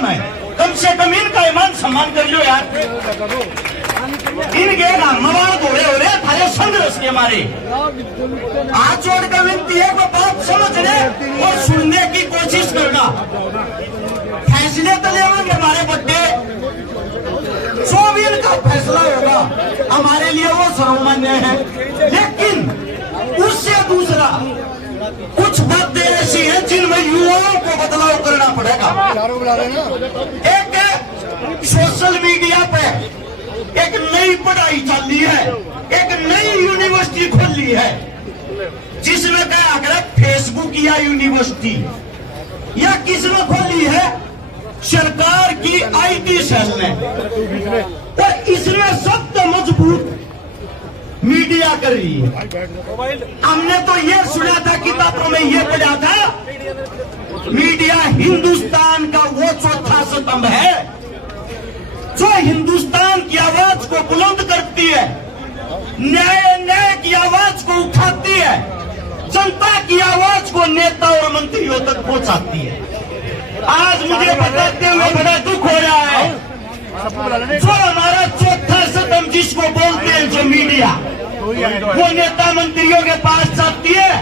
काम है, कम से कम इनका ईमान सम्मान कर लो यार। इनके ना मवाल घोड़े हो रहे थारे संघर्ष के मारे। हाथ जोड़कर विनती है को बात समझने और सुनने की कोशिश करना। फैसले तो लेंगे हमारे बड्डे, जो भी इनका फैसला होगा हमारे लिए वो सर्वमान्य है। लेकिन उससे दूसरा कुछ बातें ऐसी हैं जिनमें युवाओं को बदलाव करना पड़ेगा। एक सोशल मीडिया पे एक नई पढ़ाई चल रही है, एक नई यूनिवर्सिटी खोल ली है, जिसमें क्या अगर फेसबुक या यूनिवर्सिटी या किसने खोली है, सरकार की IT सेल ने, और इसमें सबसे मजबूत मीडिया कर रही है। हमने तो ये सुना था, किताबों में ये पढ़ा था, मीडिया हिंदुस्तान का वो चौथा स्तंभ है जो हिंदुस्तान की आवाज को बुलंद करती है, न्याय की आवाज को उठाती है, जनता की आवाज को नेता और मंत्रियों तक पहुंचाती है। आज मुझे बताते हुए बड़ा दुख हो रहा है, जो हमारा चौथा स्तंभ जिसको बोलते हैं जो मीडिया, वो नेता मंत्रियों के पास जाती है,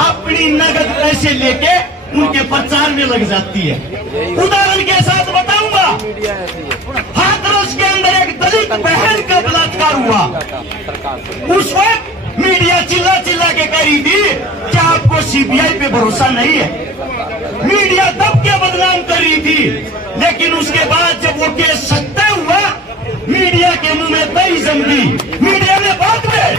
अपनी नगद पैसे लेके उनके प्रचार में लग जाती है। उदाहरण के साथ बताऊंगा, हाथरस के अंदर एक दलित बहन का बलात्कार हुआ। उस वक्त मीडिया चिल्ला चिल्ला के कह रही थी क्या आपको CBI पे भरोसा नहीं है। मीडिया दब के बदनाम कर रही थी, लेकिन उसके बाद जब वो केस सत्य हुआ, मीडिया के मुंह में दही जम गई। मीडिया ने बाद में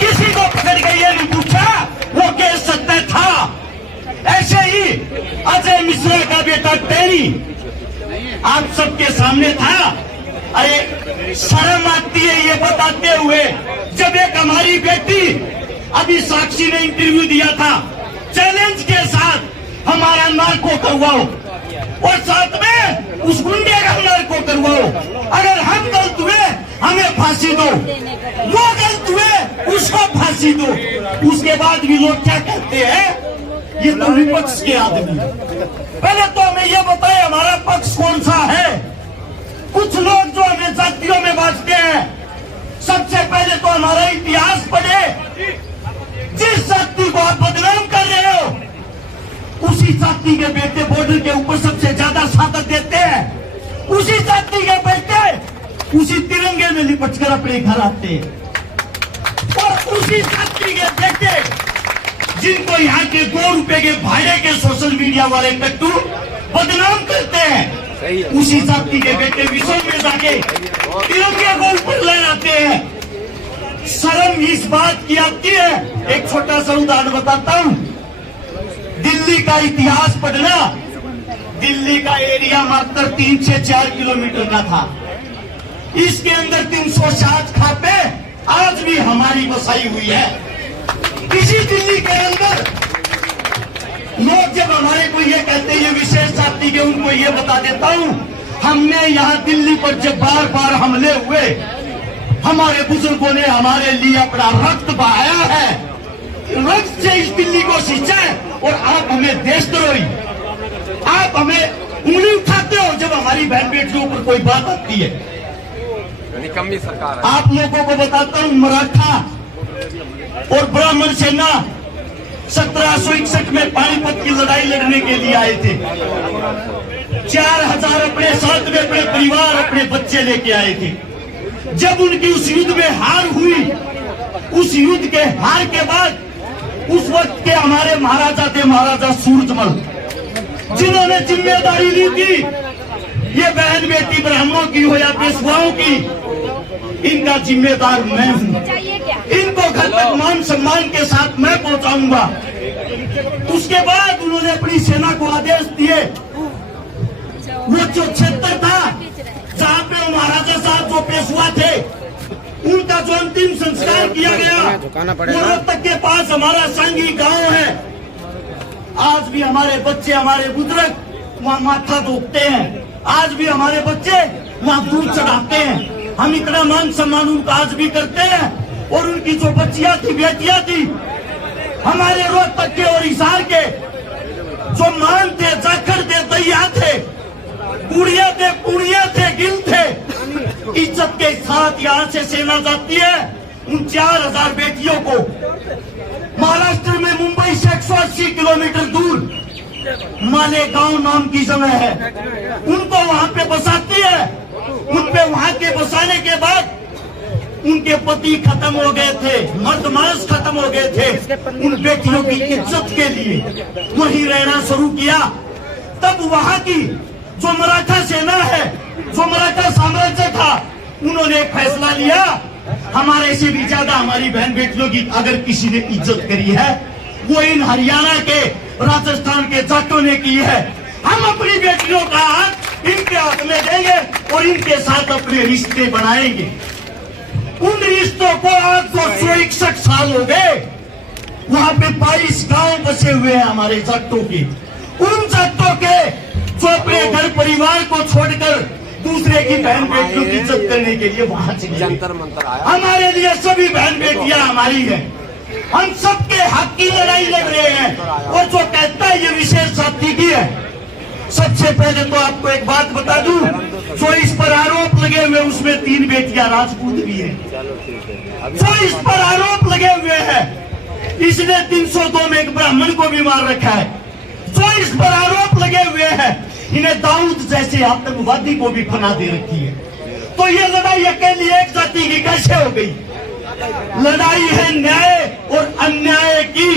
किसी को पकड़ के ये नहीं पूछा वो केस सत्य था। ऐसे ही अजय मिश्रा का बेटा टेरी आप सबके सामने था। अरे शर्म आती है ये बताते हुए, जब एक हमारी बेटी अभी साक्षी ने इंटरव्यू दिया था, चैलेंज के साथ हमारा नार्को करवाओ और साथ में उस गुंडे का नार्को करवाओ, अगर हम गलत हुए हमें फांसी दो, वो गलत हुए उसको फांसी दो। उसके बाद भी लोग क्या कहते हैं, ये तो विपक्ष के आदमी। पहले तो हमें ये बताए हमारा पक्ष कौन सा है। कुछ लोग जो हमें जातियों में बांटते हैं, सबसे पहले तो हमारा इतिहास पढ़े। जिस जाति को आप बदनाम कर रहे हो, उसी जाति के बेटे बॉर्डर के ऊपर सबसे ज्यादा शहादत देते हैं। उसी जाति के बेटे उसी तिरंगे में लिपट कर अपने घर आते हैं, और उसी जाति के बेटे जिनको यहाँ के 2 रुपए के भाड़े के सोशल मीडिया वाले टट्टू बदनाम करते हैं, उसी जाति के बेटे विषय में जाके तिरंगे को ऊपर ले आते हैं। शर्म इस बात की आती है। एक छोटा सा उदाहरण बताता हूँ। दिल्ली का इतिहास पढ़ना, दिल्ली का एरिया मात्र 3 से 4 किलोमीटर का था। इसके अंदर 360 खापे आज भी हमारी बसाई हुई है। इसी दिल्ली के अंदर लोग जब हमारे को ये कहते हैं ये विशेष जाति के, उनको ये बता देता हूँ, हमने यहाँ दिल्ली पर जब बार बार हमले हुए, हमारे बुजुर्गों ने हमारे लिए अपना रक्त बहाया है, रक्त से इस दिल्ली को सींचा है। और आप हमें देशद्रोही, आप हमें उंगली उठाते हो जब हमारी बहन बेटियों पर कोई बात आती है। निकम्मी सरकार है। आप लोगों को बताता हूँ, मराठा और ब्राह्मण सेना 1761 में पानीपत की लड़ाई लड़ने के लिए आए थे। 4000 अपने साथ में अपने परिवार अपने बच्चे लेके आए थे। जब उनकी उस युद्ध में हार हुई, उस युद्ध के हार के बाद उस वक्त के हमारे महाराजा थे, महाराजा सूरजमल, जिन्होंने जिम्मेदारी ली थी ये बहन बेटी ब्राह्मणों की हो या पेशवाओं की, इनका जिम्मेदार मैं हूँ। इनको घर तक मान सम्मान के साथ मैं पहुंचाऊंगा। उसके बाद उन्होंने अपनी सेना को आदेश दिए, वो जो क्षेत्र था जहाँ पे महाराजा साहब जो पेशवा थे, उनका जो अंतिम संस्कार किया गया, वो तक के पास हमारा सांगी गांव है। आज भी हमारे बच्चे, हमारे बुजुर्ग वहाँ माथा धोते हैं, आज भी हमारे बच्चे वहाँ दूध चढ़ाते हैं। हम इतना मान सम्मान उनका आज भी करते हैं। और उनकी जो बच्चियां थी, बेटियां थी, हमारे रोहतक के और हिसार के जो मान थे, जाखड़ थे, दहिया पुड़िया थे गिल थे। इज्जत के साथ यहाँ से सेना जाती है उन 4000 बेटियों को। महाराष्ट्र में मुंबई से 180 किलोमीटर दूर मालेगांव नाम की जगह है, उनको वहां पे बसाती है। उन पे वहां के बसाने के बाद उनके पति खत्म हो गए थे, मर्द मानस खत्म हो गए थे। उन बेटियों की इज्जत के लिए वहीं रहना शुरू किया। तब वहां की जो मराठा सेना है, जो मराठा साम्राज्य था, उन्होंने एक फैसला लिया, हमारे से भी ज्यादा हमारी बहन बेटियों की अगर किसी ने इज्जत करी है वो इन हरियाणा के, राजस्थान के जाटों ने की है। हम अपनी बेटियों का हाथ इनके हाथ में देंगे और इनके साथ अपने रिश्ते बनाएंगे। उन रिश्तों को आज 261 साल हो गए। वहां पे 22 गांव बसे हुए हैं हमारे जाटों के। उन जाटों के जो अपने घर परिवार को छोड़कर दूसरे की बहन बेटियों की इज्जत करने के लिए वहां चले। जंतर मंतर आया। हमारे लिए सभी बहन बेटियां हमारी हैं। हम सबके हक की लड़ाई लड़ रहे हैं। और जो कहता है ये विशेष जाति की है, सबसे पहले तो आपको एक बात बता दूं, जो इस पर आरोप लगे हुए उसमें 3 बेटियां राजपूत भी हैं। जो इस पर आरोप लगे हुए हैं, इसने 302 में एक ब्राह्मण को भी मार रखा है। जो इस पर आरोप लगे हुए हैं, इन्हें दाऊद जैसे आतंकवादी को भी फना दे रखी है। तो ये लड़ाई अकेली एक जाति की कैसे हो गई? लड़ाई है न्याय और अन्याय की।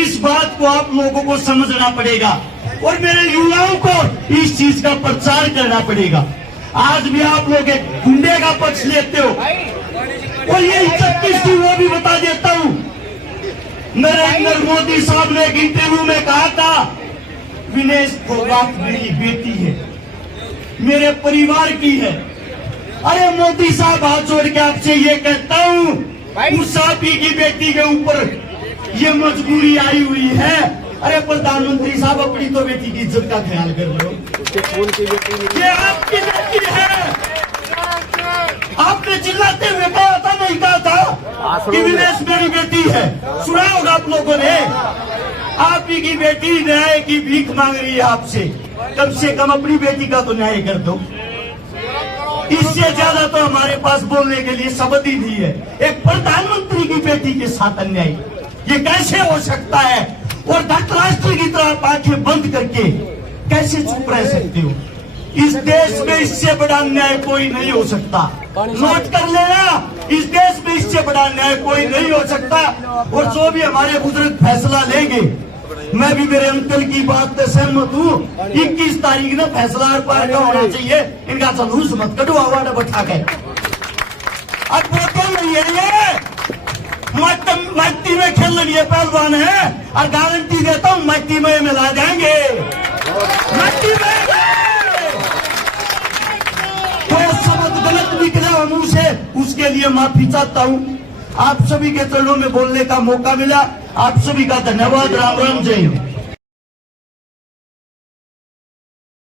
इस बात को आप लोगों को समझना पड़ेगा और मेरे युवाओं को इस चीज का प्रचार करना पड़ेगा। आज भी आप लोग एक गुंडे का पक्ष लेते हो और ये इज्जत किसकी वो भी बता देता हूं। नरेंद्र मोदी साहब ने एक इंटरव्यू में कहा था, विनेश फोगाट मेरी बेटी है, मेरे परिवार की है। अरे मोदी साहब, हाथ जोड़ के आपसे ये कहता हूं, उस आप ही की बेटी के ऊपर ये मजबूरी आई हुई है। अरे प्रधानमंत्री साहब, अपनी तो बेटी की इज्जत का ख्याल कर लो। ये आपकी बेटी है। आपने चिल्लाते हुए कहा था, नहीं कहा था कि विनेश मेरी बेटी है? सुना होगा आप लोगों ने। आप ही की बेटी न्याय की भीख मांग रही है आपसे। कम से कम अपनी बेटी का तो न्याय कर दो। इससे ज्यादा तो हमारे पास बोलने के लिए शब्द ही नहीं है। एक प्रधानमंत्री की बेटी के साथ अन्याय, ये कैसे हो सकता है? और धृतराष्ट्र की तरह आप आंखें बंद करके कैसे चुप रह सकते हो? इस देश में इससे बड़ा अन्याय कोई नहीं हो सकता। नोट कर लेना, इस देश में इससे बड़ा अन्याय कोई नहीं हो सकता। और जो भी हमारे बुजुर्ग फैसला लेंगे, मैं भी मेरे अंकल की बात से सहमत हूँ। 21 तारीख ने फैसला हर पार का होना चाहिए। इनका जुलूस मत कटो आवाज बैठा के। अब वो तो नहीं है, ये मट्टी में खेल रही है, पहलवान है। और गारंटी देता हूँ मट्टी में मिला जाएंगे, मट्टी में। कोई शब्द गलत निकला मुंह से, उसके लिए माफी चाहता हूँ। आप सभी के चरणों में बोलने का मौका मिला। आप सभी का धन्यवाद। राम राम, जय हिंद।